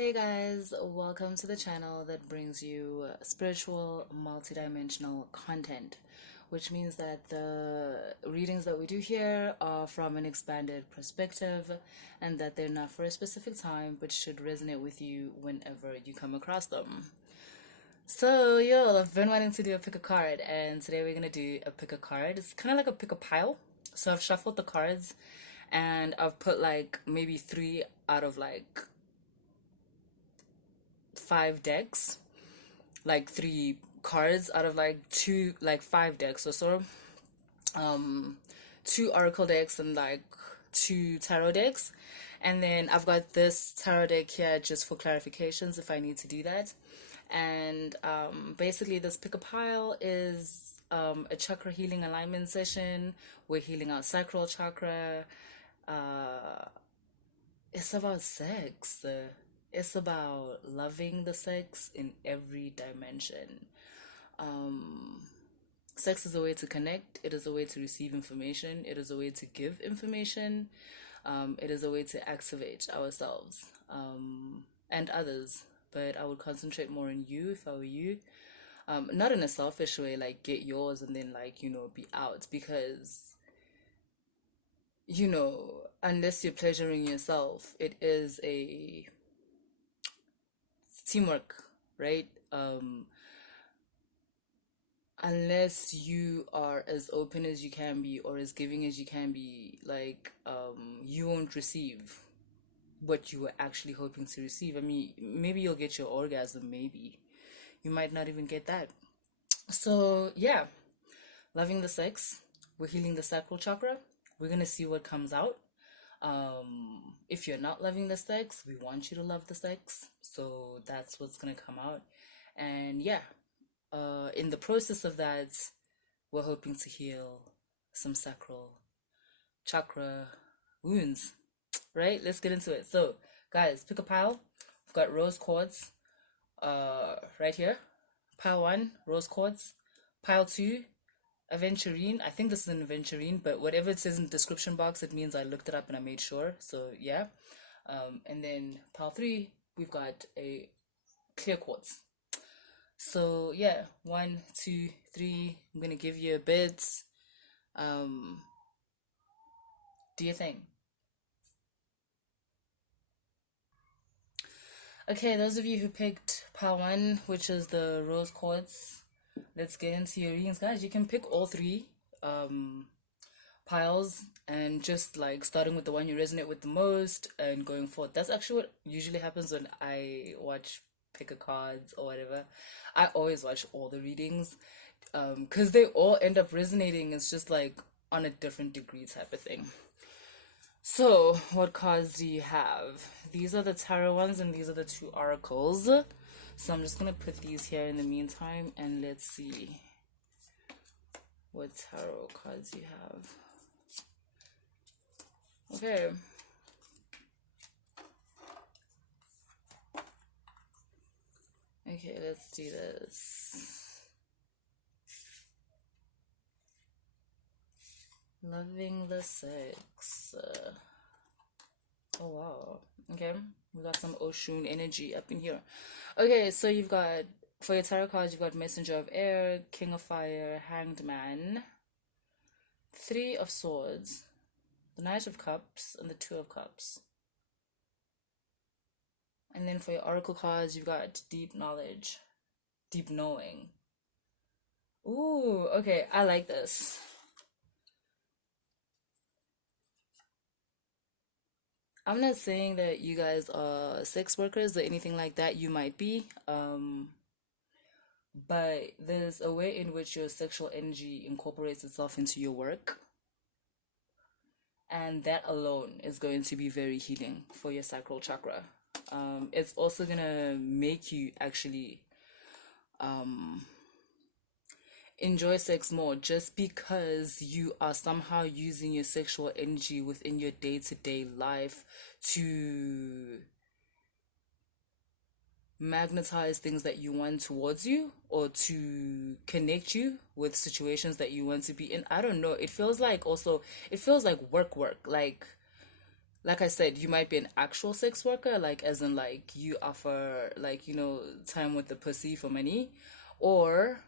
Hey guys, welcome to the channel that brings you spiritual, multidimensional content, which means that the readings that we do here are from an expanded perspective and that they're not for a specific time but should resonate with you whenever you come across them. So, yo, I've been wanting to do a pick a card, and today we're gonna do a pick a card. It's kind of like a pick a pile. So, I've shuffled the cards and I've put like maybe three out of like five decks, like three cards out of like two, like five decks or so. Two oracle decks and like two tarot decks. And then I've got this tarot deck here just for clarifications if I need to do that. And basically, this pick a pile is a chakra healing alignment session. We're healing our sacral chakra. It's about sex. It's about loving the sex in every dimension. Sex is a way to connect. It is a way to receive information. It is a way to give information. It is a way to activate ourselves and others. But I would concentrate more on you if I were you. Not in a selfish way, like get yours and then like, be out. Because, unless you're pleasuring yourself, it is a teamwork, right? Unless you are as open as you can be or as giving as you can be, like you won't receive what you were actually hoping to receive. I mean, maybe you'll get your orgasm, maybe you might not even get that. So yeah, loving the sex, we're healing the sacral chakra. We're gonna see what comes out. If you're not loving the sex, we want you to love the sex, so that's what's gonna come out. And yeah, in the process of that, we're hoping to heal some sacral chakra wounds, right? Let's get into it. So guys, pick a pile. We've got rose quartz right here. Pile 1, rose quartz. Pile 2, aventurine. I think this is an aventurine, but whatever it says in the description box, it means I looked it up and I made sure. So yeah. And then pile 3, we've got a clear quartz. So yeah, 1, 2, 3. I'm gonna give you a bit. Do your thing. Okay, those of you who picked pile 1, which is the rose quartz, let's get into your readings, guys. You can pick all three piles and just like starting with the one you resonate with the most and going forth. That's actually what usually happens when I watch pick a cards or whatever. I always watch all the readings because they all end up resonating. It's just like on a different degree type of thing. So what cards do you have? These are the tarot ones and these are the two oracles. So I'm just gonna put these here in the meantime and let's see what tarot cards you have. Okay. Okay, let's do this. Loving the sex. Oh wow. Okay, we got some Oshun energy up in here. Okay, so you've got, for your tarot cards, you've got Messenger of Air, King of Fire, Hanged Man, Three of Swords, the Knight of Cups, and the Two of Cups. And then for your oracle cards, you've got Deep Knowledge, Deep Knowing. Ooh, okay, I like this. I'm not saying that you guys are sex workers or anything like that. You might be, but there's a way in which your sexual energy incorporates itself into your work, and that alone is going to be very healing for your sacral chakra. It's also gonna make you actually enjoy sex more, just because you are somehow using your sexual energy within your day-to-day life to magnetize things that you want towards you or to connect you with situations that you want to be in. I don't know, it feels like work, like like I said, you might be an actual sex worker, like as in like you offer like, time with the pussy for money, or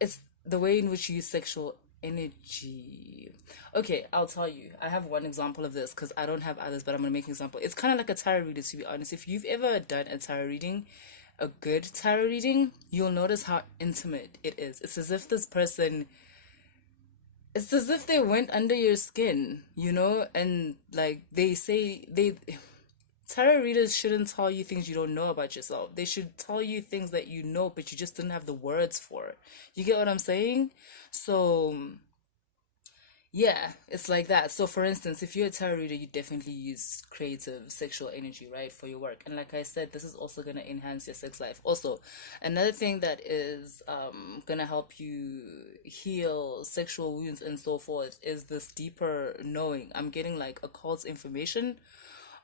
it's the way in which you use sexual energy. Okay, I'll tell you. I have one example of this because I don't have others, but I'm gonna make an example. It's kind of like a tarot reader, to be honest. If you've ever done a tarot reading, a good tarot reading, you'll notice how intimate it is. It's as if they went under your skin, and like they say, tarot readers shouldn't tell you things you don't know about yourself. They should tell you things that you know, but you just didn't have the words for. You get what I'm saying? So, yeah, it's like that. So, for instance, if you're a tarot reader, you definitely use creative sexual energy, right, for your work. And like I said, this is also going to enhance your sex life. Also, another thing that is going to help you heal sexual wounds and so forth is this deeper knowing. I'm getting like occult information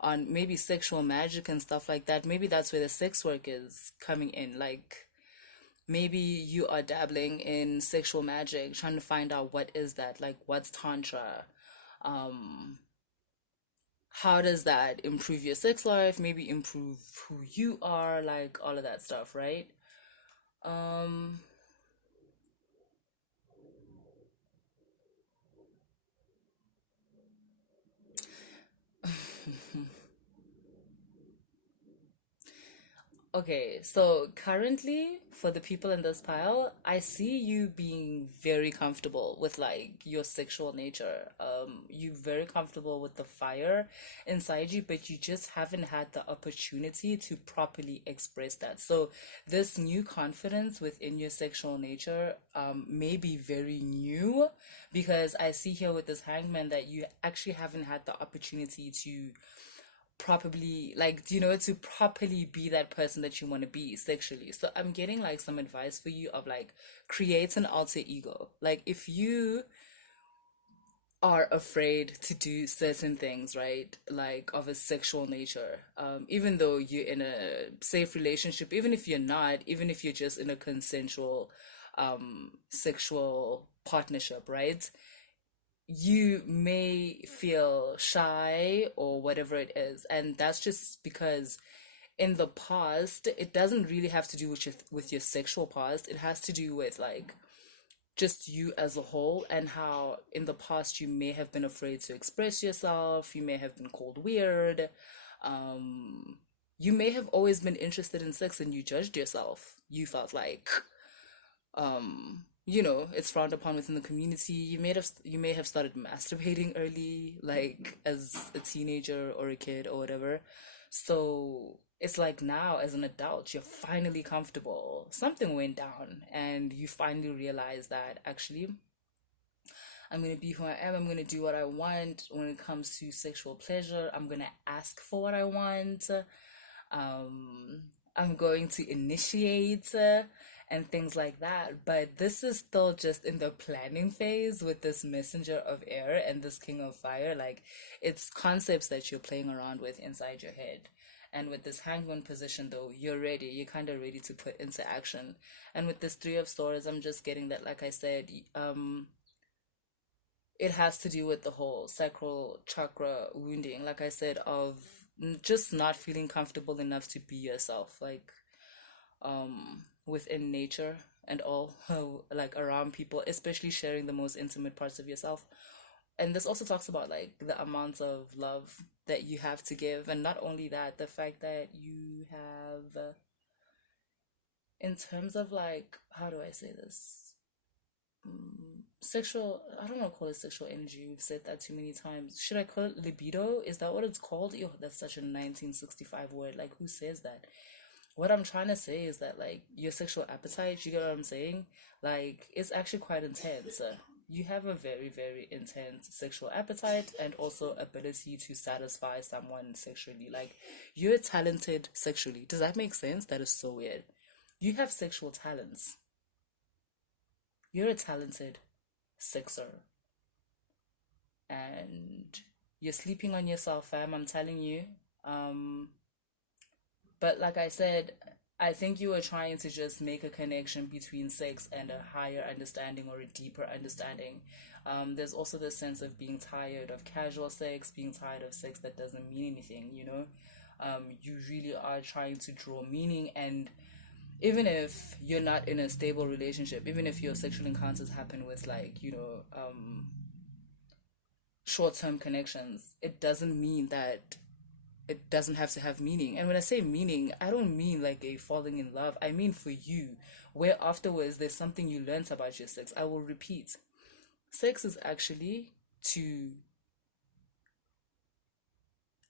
on maybe sexual magic and stuff like that. Maybe that's where the sex work is coming in. Like, maybe you are dabbling in sexual magic, trying to find out what is that, like what's tantra, um how does that improve your sex life, maybe improve who you are, like all of that stuff, right? um Okay, so currently for the people in this pile, I see you being very comfortable with like your sexual nature. You very comfortable with the fire inside you, but you just haven't had the opportunity to properly express that. So this new confidence within your sexual nature, may be very new because I see here with this hangman that you actually haven't had the opportunity to properly, like, to properly be that person that you want to be sexually. So I'm getting like some advice for you of like create an alter ego. Like if you are afraid to do certain things, right, like of a sexual nature, even though you're in a safe relationship, even if you're not, even if you're just in a consensual sexual partnership, right, you may feel shy or whatever it is, and that's just because in the past it doesn't really have to do with your sexual past. It has to do with like just you as a whole, and how in the past you may have been afraid to express yourself, you may have been called weird, um you may have always been interested in sex and you judged yourself. You felt like it's frowned upon within the community. You may have started masturbating early, like as a teenager or a kid or whatever. So it's like now as an adult you're finally comfortable, something went down and you finally realize that actually I'm gonna be who I am. I'm gonna do what I want when it comes to sexual pleasure. I'm gonna ask for what I want. um, I'm going to initiate and things like that. But this is still just in the planning phase with this messenger of air and this king of fire. Like, it's concepts that you're playing around with inside your head. And with this hangman position, though, you're ready. You're kind of ready to put into action. And with this three of swords, I'm just getting that, like I said, it has to do with the whole sacral chakra wounding, like I said, of just not feeling comfortable enough to be yourself, like within nature and all, like around people, especially sharing the most intimate parts of yourself. And this also talks about like the amount of love that you have to give, and not only that, the fact that you have, in terms of like, how do I say this, sexual, I don't know, call it sexual energy. We've said that too many times. Should I call it libido? Is that what it's called? Yo, that's such a 1965 word. Like, who says that? What I'm trying to say is that like your sexual appetite, you get what I'm saying, like it's actually quite intense. You have a very, very intense sexual appetite and also ability to satisfy someone sexually. Like, you're talented sexually. Does that make sense? That is so weird. You have sexual talents. You're a talented sixer, and you're sleeping on yourself, fam. I'm telling you. Um, but like I said, I think you were trying to just make a connection between sex and a higher understanding or a deeper understanding. There's also this sense of being tired of casual sex, being tired of sex that doesn't mean anything, you know? You really are trying to draw meaning, and even if you're not in a stable relationship, even if your sexual encounters happen with, like, short term connections, it doesn't mean that it doesn't have to have meaning. And when I say meaning, I don't mean like a falling in love. I mean for you, where afterwards there's something you learnt about your sex. I will repeat. Sex is actually to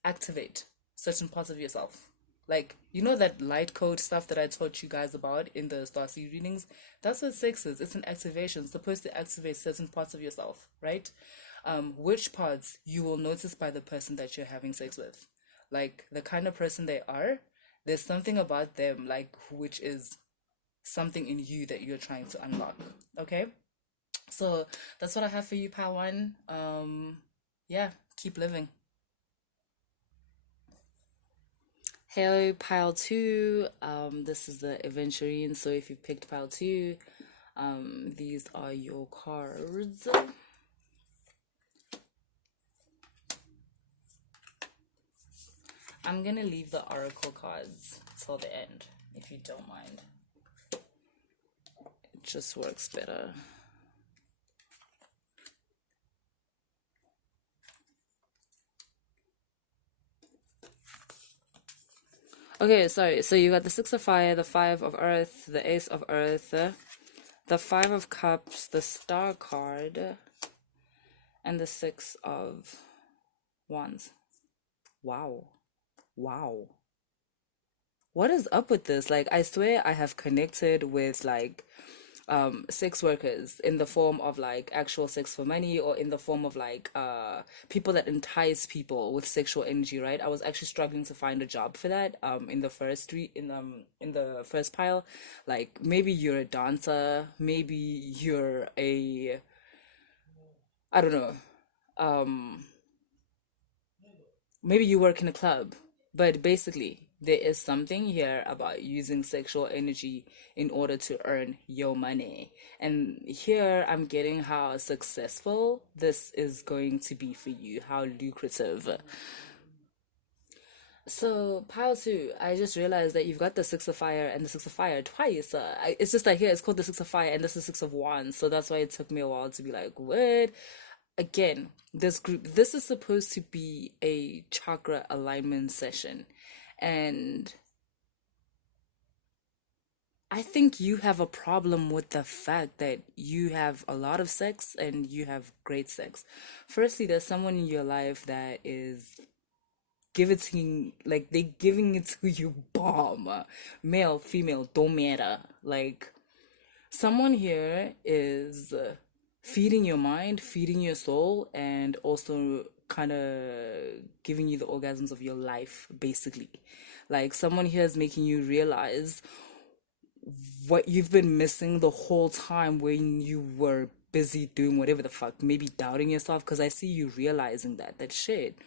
activate certain parts of yourself. Like, you know that light code stuff that I taught you guys about in the Starseed readings? That's what sex is. It's an activation. It's supposed to activate certain parts of yourself, right? Which parts you will notice by the person that you're having sex with. Like, the kind of person they are, there's something about them, like, which is something in you that you're trying to unlock. Okay? So, that's what I have for you, Pal One. Yeah, keep living. Hello, pile two. This is the aventurine. So if you picked pile two, these are your cards. I'm gonna leave the oracle cards till the end, if you don't mind. It just works better. Okay, sorry. So you got the Six of Fire, the Five of Earth, the Ace of Earth, the Five of Cups, the Star card, and the Six of Wands. Wow. Wow. What is up with this? Like, I swear I have connected with like sex workers in the form of like actual sex for money, or in the form of like people that entice people with sexual energy, right? I was actually struggling to find a job for that in the first in the first pile. Like, maybe you're a dancer, maybe you're a, I don't know, um maybe you work in a club, but basically, there is something here about using sexual energy in order to earn your money. And here I'm getting how successful this is going to be for you, how lucrative. So, pile two, I just realized that you've got the Six of Fire and the Six of Fire twice. It's just like here, it's called the Six of Fire and this is Six of Wands. So that's why it took me a while to be like, what? Again, this is supposed to be a chakra alignment session. And I think you have a problem with the fact that you have a lot of sex and you have great sex. Firstly, there's someone in your life that is giving, like, they giving it to you bomb. Male, female, don't matter. Like, someone here is feeding your mind, feeding your soul, and also kind of giving you the orgasms of your life, basically. Like, someone here is making you realize what you've been missing the whole time when you were busy doing whatever the fuck, maybe doubting yourself, because I see you realizing that shit,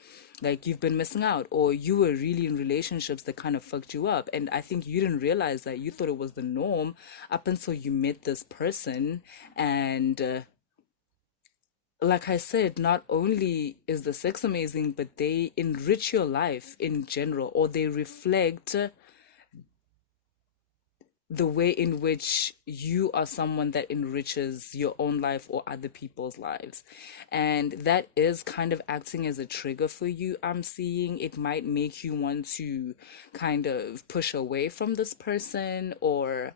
like, you've been missing out, or you were really in relationships that kind of fucked you up, and I think you didn't realize that. You thought it was the norm up until you met this person. And like I said, not only is the sex amazing, but they enrich your life in general, or they reflect the way in which you are someone that enriches your own life or other people's lives. And that is kind of acting as a trigger for you. I'm seeing it might make you want to kind of push away from this person, or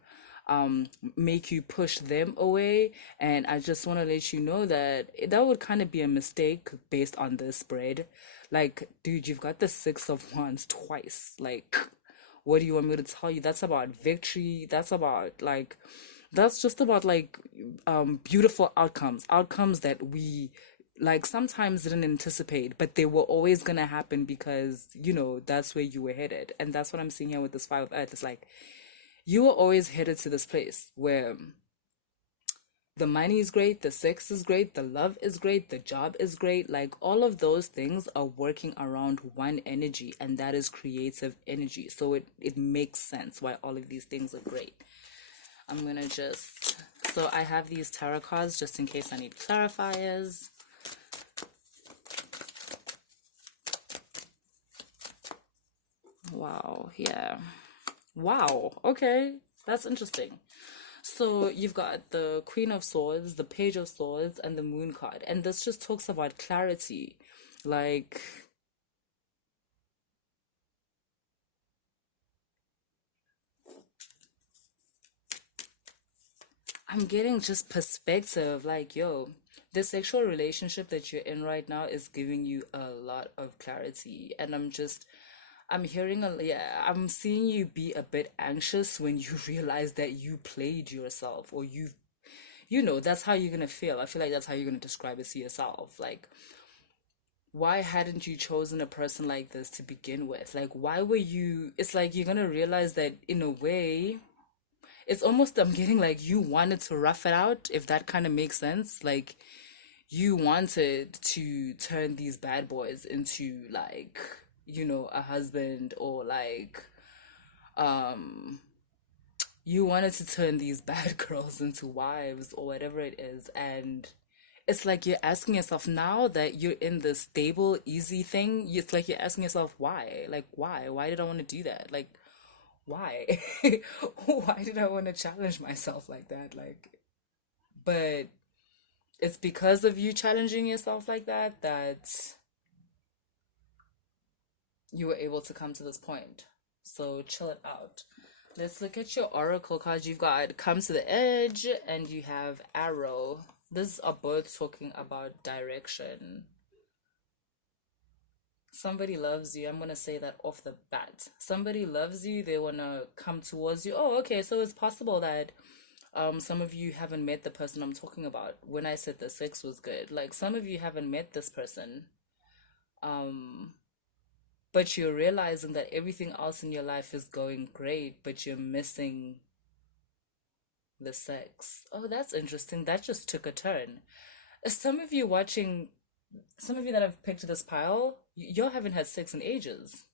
make you push them away. And I just want to let you know that that would kind of be a mistake based on this spread. Like, dude, you've got the Six of Wands twice. Like, what do you want me to tell you? That's about victory. That's about like, that's just about like beautiful outcomes, outcomes that we like sometimes didn't anticipate, but they were always gonna happen because, that's where you were headed. And that's what I'm seeing here with this Five of Earth. It's like, you were always headed to this place where The money is great, the sex is great, the love is great, the job is great. Like all of those things are working around one energy, and that is creative energy. So it makes sense why all of these things are great. I'm gonna just, so I have these tarot cards just in case I need clarifiers. Wow, yeah. Wow, okay. That's interesting. So you've got the Queen of Swords, the Page of Swords, and the Moon card. And this just talks about clarity. Like, I'm getting just perspective. Like, yo, the sexual relationship that you're in right now is giving you a lot of clarity. And I'm hearing yeah, I'm seeing you be a bit anxious when you realize that you played yourself, or that's how you're gonna feel. I feel like that's how you're gonna describe it to yourself. Like, why hadn't you chosen a person like this to begin with? Like, why were you? It's like you're gonna realize that in a way, it's almost, I'm getting like you wanted to rough it out, if that kind of makes sense. Like, you wanted to turn these bad boys into like, a husband, or like, um, you wanted to turn these bad girls into wives or whatever it is. And it's like you're asking yourself, now that you're in the stable, easy thing, it's like you're asking yourself, why? Like, why? Why did I want to do that? Like, why? Why did I want to challenge myself like that? Like, but it's because of you challenging yourself like that that you were able to come to this point. So chill it out. Let's look at your oracle cards. You've got Come to the Edge and you have Arrow. These are both talking about direction. Somebody loves you. I'm going to say that off the bat. Somebody loves you. They want to come towards you. Oh, okay. So it's possible that some of you haven't met the person I'm talking about. When I said the sex was good, like some of you haven't met this person. Um, but you're realizing that everything else in your life is going great, but you're missing the sex. Oh, that's interesting. That just took a turn. Some of you watching, some of you that have picked this pile, y'all haven't had sex in ages.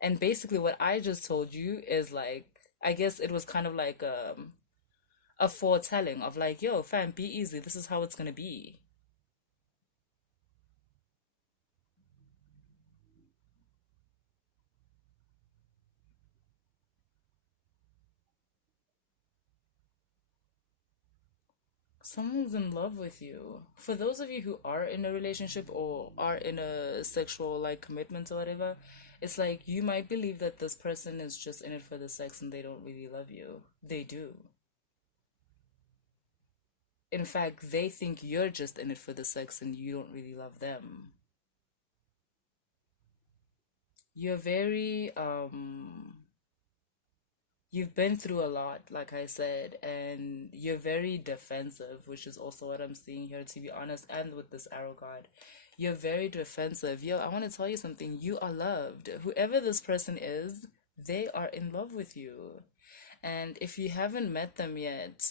And basically, what I just told you is like, I guess it was kind of like a foretelling of like, yo, fam, be easy. This is how it's gonna be. Someone's in love with you. For those of you who are in a relationship or are in a sexual like commitment or whatever, it's like you might believe that this person is just in it for the sex and they don't really love you. They do. In fact, they think you're just in it for the sex and you don't really love them. You're very you've been through a lot, like I said, and you're very defensive, which is also what I'm seeing here, to be honest, and with this arrow card. You're very defensive. Yo, I want to tell you something. You are loved. Whoever this person is, they are in love with you. And if you haven't met them yet,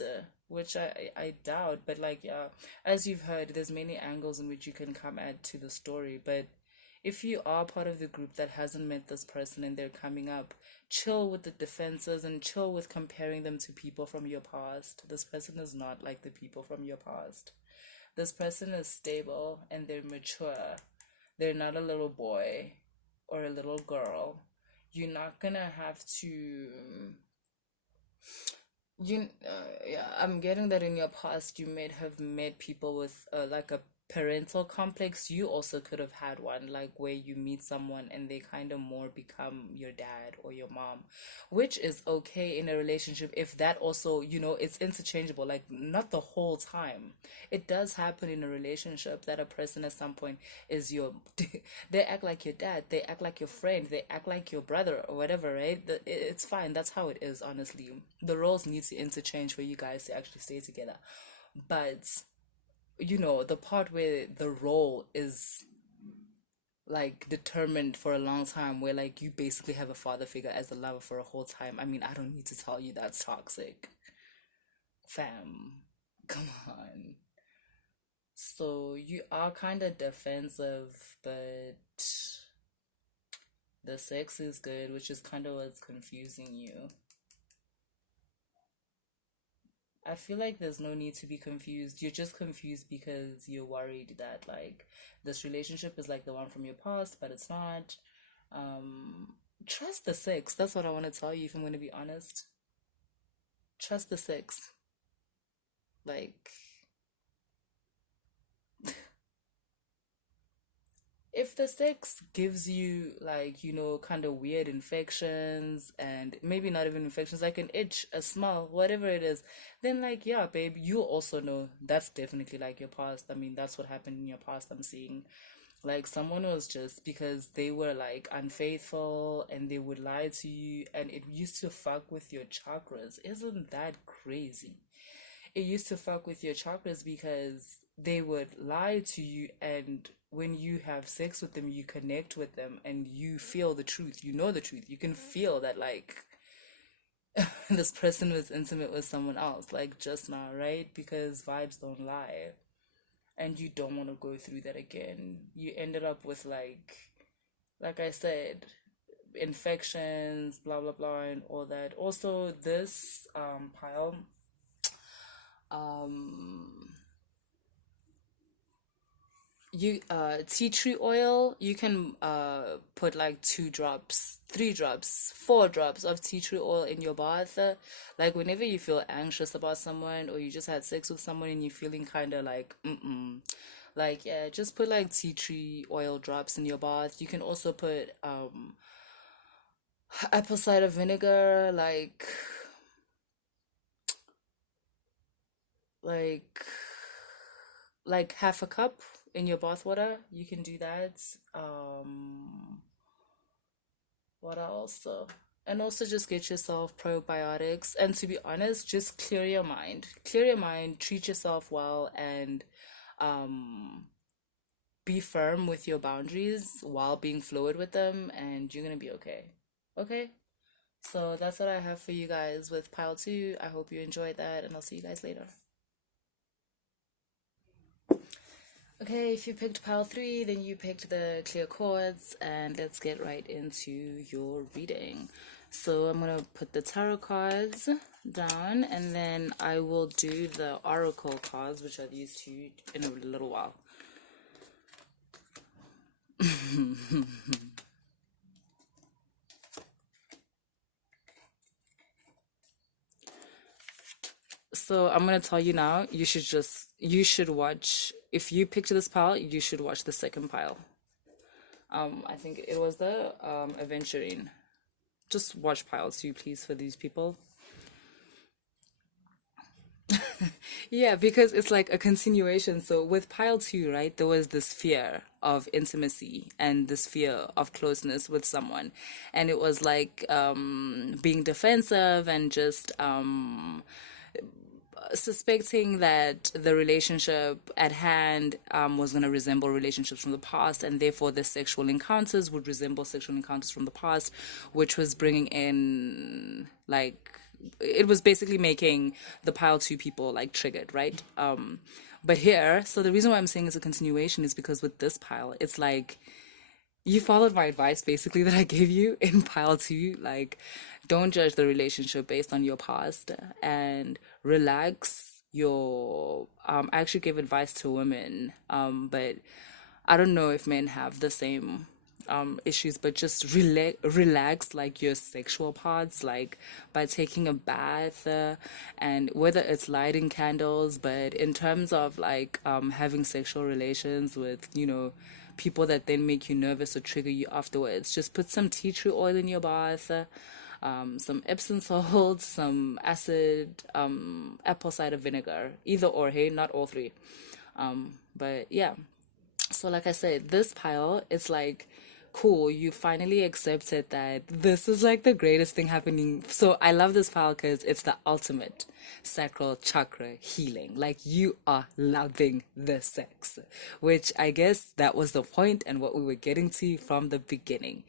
which I doubt, but like, yeah, as you've heard, there's many angles in which you can come add to the story. But if you are part of the group that hasn't met this person and they're coming up, chill with the defenses and chill with comparing them to people from your past. This person is not like the people from your past. This person is stable and they're mature. They're not a little boy or a little girl. You're not gonna have to yeah, I'm getting that in your past you may have met people with like a parental complex. You also could have had one, like where you meet someone and they kind of more become your dad or your mom, which is okay in a relationship if that also, it's interchangeable, like not the whole time. It does happen in a relationship that a person at some point is your, they act like your dad, they act like your friend, they act like your brother or whatever, right? It's fine. That's how it is, honestly. The roles need to interchange for you guys to actually stay together. But, the part where the role is like determined for a long time, where like you basically have a father figure as a lover for a whole time. I mean, I don't need to tell you that's toxic, fam. Come on. So you are kind of defensive, but the sex is good, which is kind of what's confusing you. I feel like there's no need to be confused. You're just confused because you're worried that like this relationship is like the one from your past, but it's not. Um, Trust the sex. That's what I want to tell you if I'm going to be honest. Trust the sex. Like if the sex gives you like kind of weird infections, and maybe not even infections, like an itch, a smell, whatever it is, then like yeah babe, you also know that's definitely like your past. I mean, that's what happened in your past. I'm seeing like someone was just because they were like unfaithful and they would lie to you, and it used to fuck with your chakras. Isn't that crazy? It used to fuck with your chakras because they would lie to you, and when you have sex with them you connect with them and you feel the truth, you know the truth, you can feel that like this person was intimate with someone else like just now, right? Because vibes don't lie, and you don't want to go through that again. You ended up with like I said, infections, blah blah blah, and all that. Also this pile, um you tea tree oil, you can put like 2 drops, 3 drops, 4 drops of tea tree oil in your bath, like whenever you feel anxious about someone, or you just had sex with someone and you're feeling kind of like like yeah, just put like tea tree oil drops in your bath. You can also put apple cider vinegar, like half a cup in your bath water. You can do that. What else? And also just get yourself probiotics. And to be honest, just clear your mind. Clear your mind, treat yourself well, and um, be firm with your boundaries while being fluid with them, and you're gonna be okay. Okay? So that's what I have for you guys with pile two. I hope you enjoyed that, and I'll see you guys later. Okay, if you picked pile three, then you picked the clear chords, and let's get right into your reading. So I'm gonna put the tarot cards down, and then I will do the oracle cards, which are these two, in a little while. So I'm gonna tell you now, you should watch, if you picked this pile, you should watch the second pile. I think it was the aventurine. Just watch pile two, please, for these people. Yeah, because it's like a continuation. So with pile two, right, there was this fear of intimacy and this fear of closeness with someone. And it was like being defensive and just suspecting that the relationship at hand was going to resemble relationships from the past, and therefore the sexual encounters would resemble sexual encounters from the past, which was bringing in like it was basically making the pile two people like triggered, right? But here, so the reason why I'm saying it's a continuation is because with this pile, it's like you followed my advice basically that I gave you in pile two. Like, don't judge the relationship based on your past, and relax your. I actually gave advice to women, but I don't know if men have the same issues, but just relax like your sexual parts, like by taking a bath, and whether it's lighting candles, but in terms of like having sexual relations with, people that then make you nervous or trigger you afterwards, just put some tea tree oil in your bath, some Epsom salt, some acid, apple cider vinegar, either or, hey, not all three. But yeah, so like I said, this pile, it's like cool, you finally accepted that this is like the greatest thing happening. So I love this pile because it's the ultimate sacral chakra healing. Like you are loving the sex, which I guess that was the point and what we were getting to from the beginning.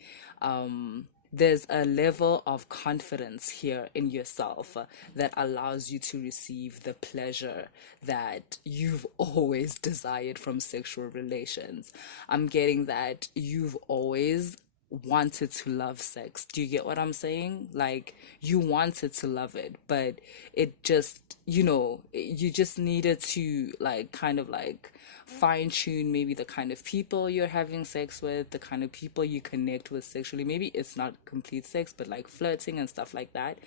there's a level of confidence here in yourself that allows you to receive the pleasure that you've always desired from sexual relations. I'm getting that you've always wanted to love sex. Do you get what I'm saying? Like, you wanted to love it, but it just, you just needed to, like, kind of like fine tune maybe the kind of people you're having sex with, the kind of people you connect with sexually. Maybe it's not complete sex, but like flirting and stuff like that.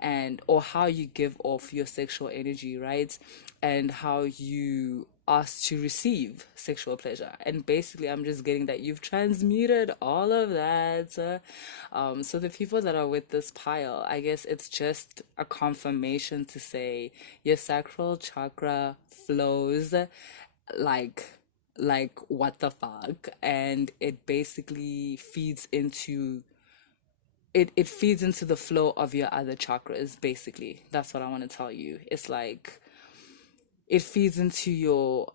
And, or how you give off your sexual energy, right? And how you asked to receive sexual pleasure. And basically, I'm just getting that you've transmuted all of that. So the people that are with this pile, I guess it's just a confirmation to say your sacral chakra flows like what the fuck, and it basically feeds into it feeds into the flow of your other chakras. Basically, that's what I want to tell you. It's like it feeds into your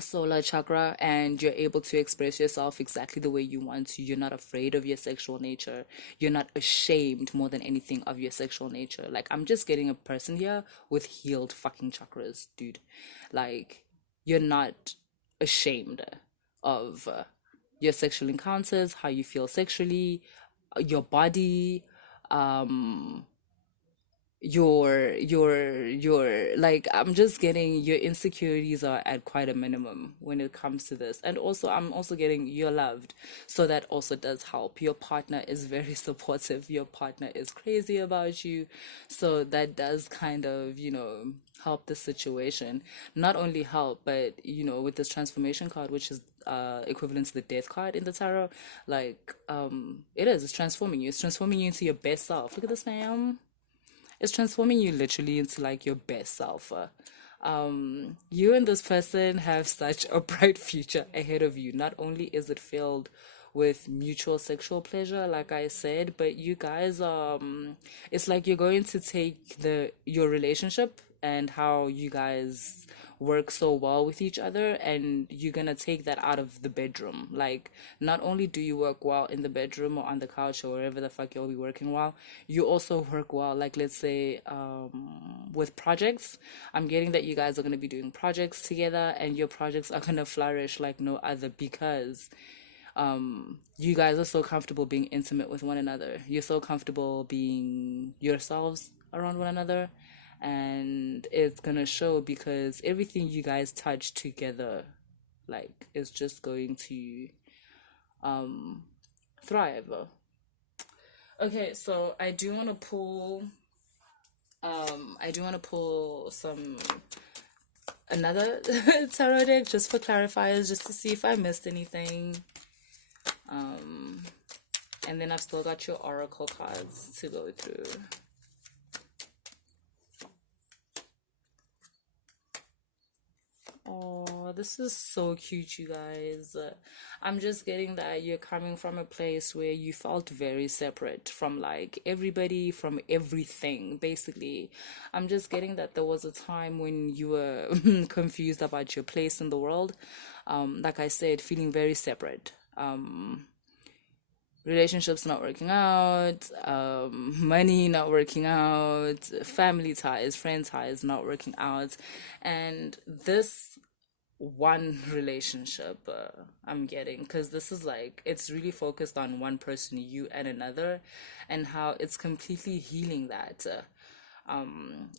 solar chakra, and you're able to express yourself exactly the way you want to. You're not afraid of your sexual nature. You're not ashamed more than anything of your sexual nature. Like, I'm just getting a person here with healed fucking chakras, dude. Like, you're not ashamed of your sexual encounters, how you feel sexually, your body, your like, I'm just getting your insecurities are at quite a minimum when it comes to this. And also, I'm also getting you're loved, so that also does help. Your partner is very supportive, your partner is crazy about you, so that does kind of, help the situation. Not only help, but with this transformation card, which is equivalent to the death card in the tarot, like, it's transforming you, it's transforming you into your best self. Look at this, fam. It's transforming you literally into like your best self. You and this person have such a bright future ahead of you. Not only is it filled with mutual sexual pleasure, like I said, but you guys, it's like you're going to take your relationship and how you guys work so well with each other, and you're gonna take that out of the bedroom. Like, not only do you work well in the bedroom or on the couch or wherever the fuck you'll be working well, you also work well, like, let's say, with projects. I'm getting that you guys are gonna be doing projects together, and your projects are gonna flourish like no other, because you guys are so comfortable being intimate with one another. You're so comfortable being yourselves around one another, and it's gonna show, because everything you guys touch together, like, is just going to thrive. Okay, so I do want to pull some another tarot deck just for clarifiers, just to see if I missed anything. And then I've still got your oracle cards to go through. Oh, this is so cute, you guys. I'm just getting that you're coming from a place where you felt very separate from like everybody, from everything, basically. I'm just getting that there was a time when you were confused about your place in the world. Like I said, feeling very separate. Relationships not working out, money not working out, family ties, friend ties not working out. And this one relationship, I'm getting, because this is like, it's really focused on one person, you and another, and how it's completely healing that.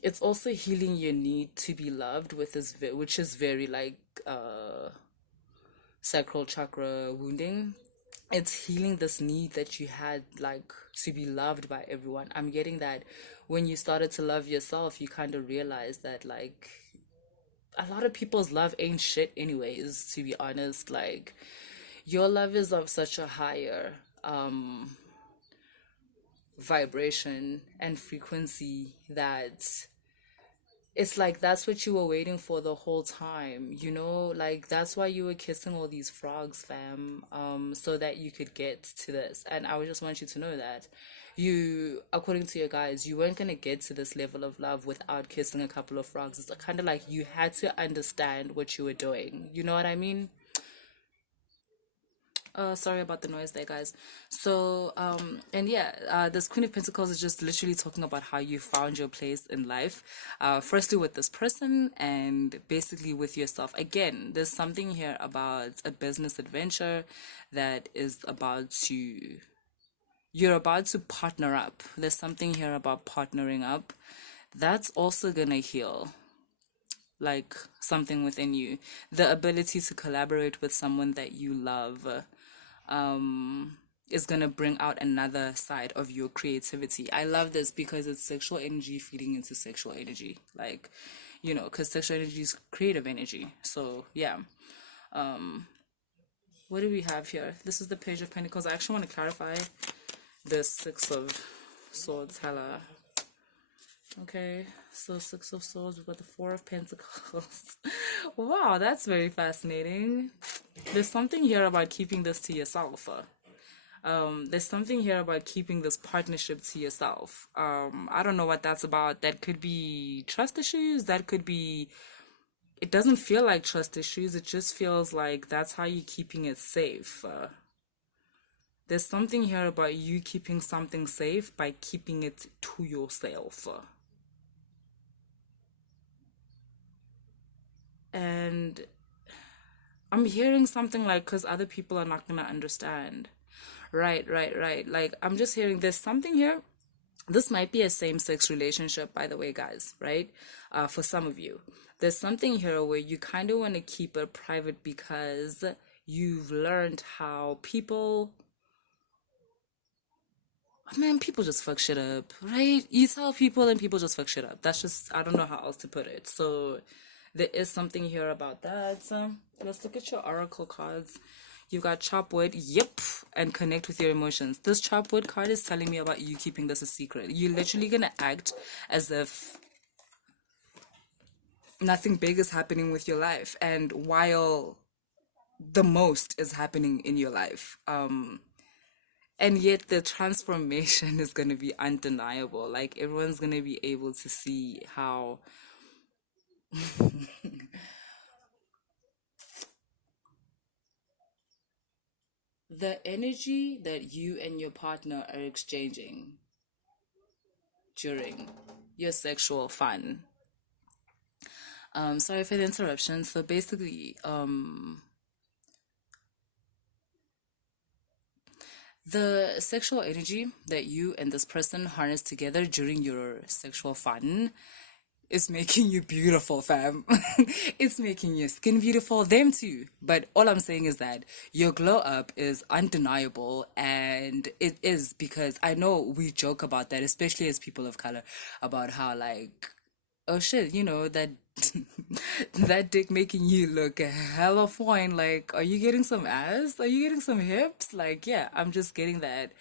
It's also healing your need to be loved, with this, which is very like sacral chakra wounding. It's healing this need that you had, like, to be loved by everyone. I'm getting that when you started to love yourself, you kind of realized that, like, a lot of people's love ain't shit anyways, to be honest. Like, your love is of such a higher vibration and frequency that it's like that's what you were waiting for the whole time, like, that's why you were kissing all these frogs, fam, so that you could get to this. And I would just want you to know that you, according to your guys, you weren't gonna get to this level of love without kissing a couple of frogs. It's kind of like you had to understand what you were doing, you know what I mean? Sorry about the noise there, guys. So, and yeah, this Queen of Pentacles is just literally talking about how you found your place in life. Firstly, with this person, and basically with yourself. Again, there's something here about a business adventure that is about to, you're about to partner up. There's something here about partnering up. That's also gonna heal like something within you. The ability to collaborate with someone that you love is going to bring out another side of your creativity. I love this because it's sexual energy feeding into sexual energy. Like, you know, because sexual energy is creative energy. So, yeah. What do we have here? This is the Page of Pentacles. I actually want to clarify the Six of Swords. Hella. Okay, so Six of Swords, we've got the Four of Pentacles. Wow, that's very fascinating. There's something here about keeping this to yourself. There's something here about keeping this partnership to yourself. I don't know what that's about. That could be trust issues. That could be, it doesn't feel like trust issues. It just feels like that's how you're keeping it safe. There's something here about you keeping something safe by keeping it to yourself. And I'm hearing something like, because other people are not going to understand. Right, right, right. Like, I'm just hearing there's something here. This might be a same sex relationship, by the way, guys, right? For some of you, there's something here where you kind of want to keep it private because you've learned how people, man, people just fuck shit up, right? You tell people and people just fuck shit up. That's just, I don't know how else to put it. So there is something here about that. So let's look at your oracle cards. You've got chop wood, yep, and connect with your emotions. This chop wood card is telling me about you keeping this a secret. You're literally gonna act as if nothing big is happening with your life, and while the most is happening in your life, and yet the transformation is gonna be undeniable. Like everyone's gonna be able to see how the energy that you and your partner are exchanging during your sexual fun. Sorry for the interruption. So basically, the sexual energy that you and this person harness together during your sexual fun is making you beautiful, fam. It's making your skin beautiful, them too. But all I'm saying is that your glow up is undeniable, and it is because I know we joke about that, especially as people of color, about how like, oh shit, you know, that that dick making you look hella fine. Like, are you getting some ass? Are you getting some hips? Like, yeah, I'm just getting that.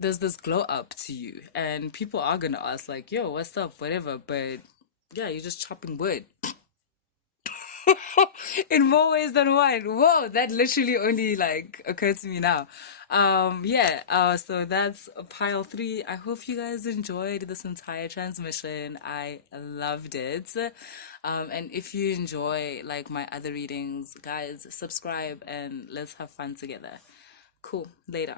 There's this glow up to you, and people are gonna ask, like, yo, what's up, whatever. But yeah, you're just chopping wood in more ways than one. Whoa, that literally only like occurred to me now. Yeah, so that's pile three. I hope you guys enjoyed this entire transmission. I loved it. And if you enjoy like my other readings, guys, subscribe and let's have fun together. Cool. Later.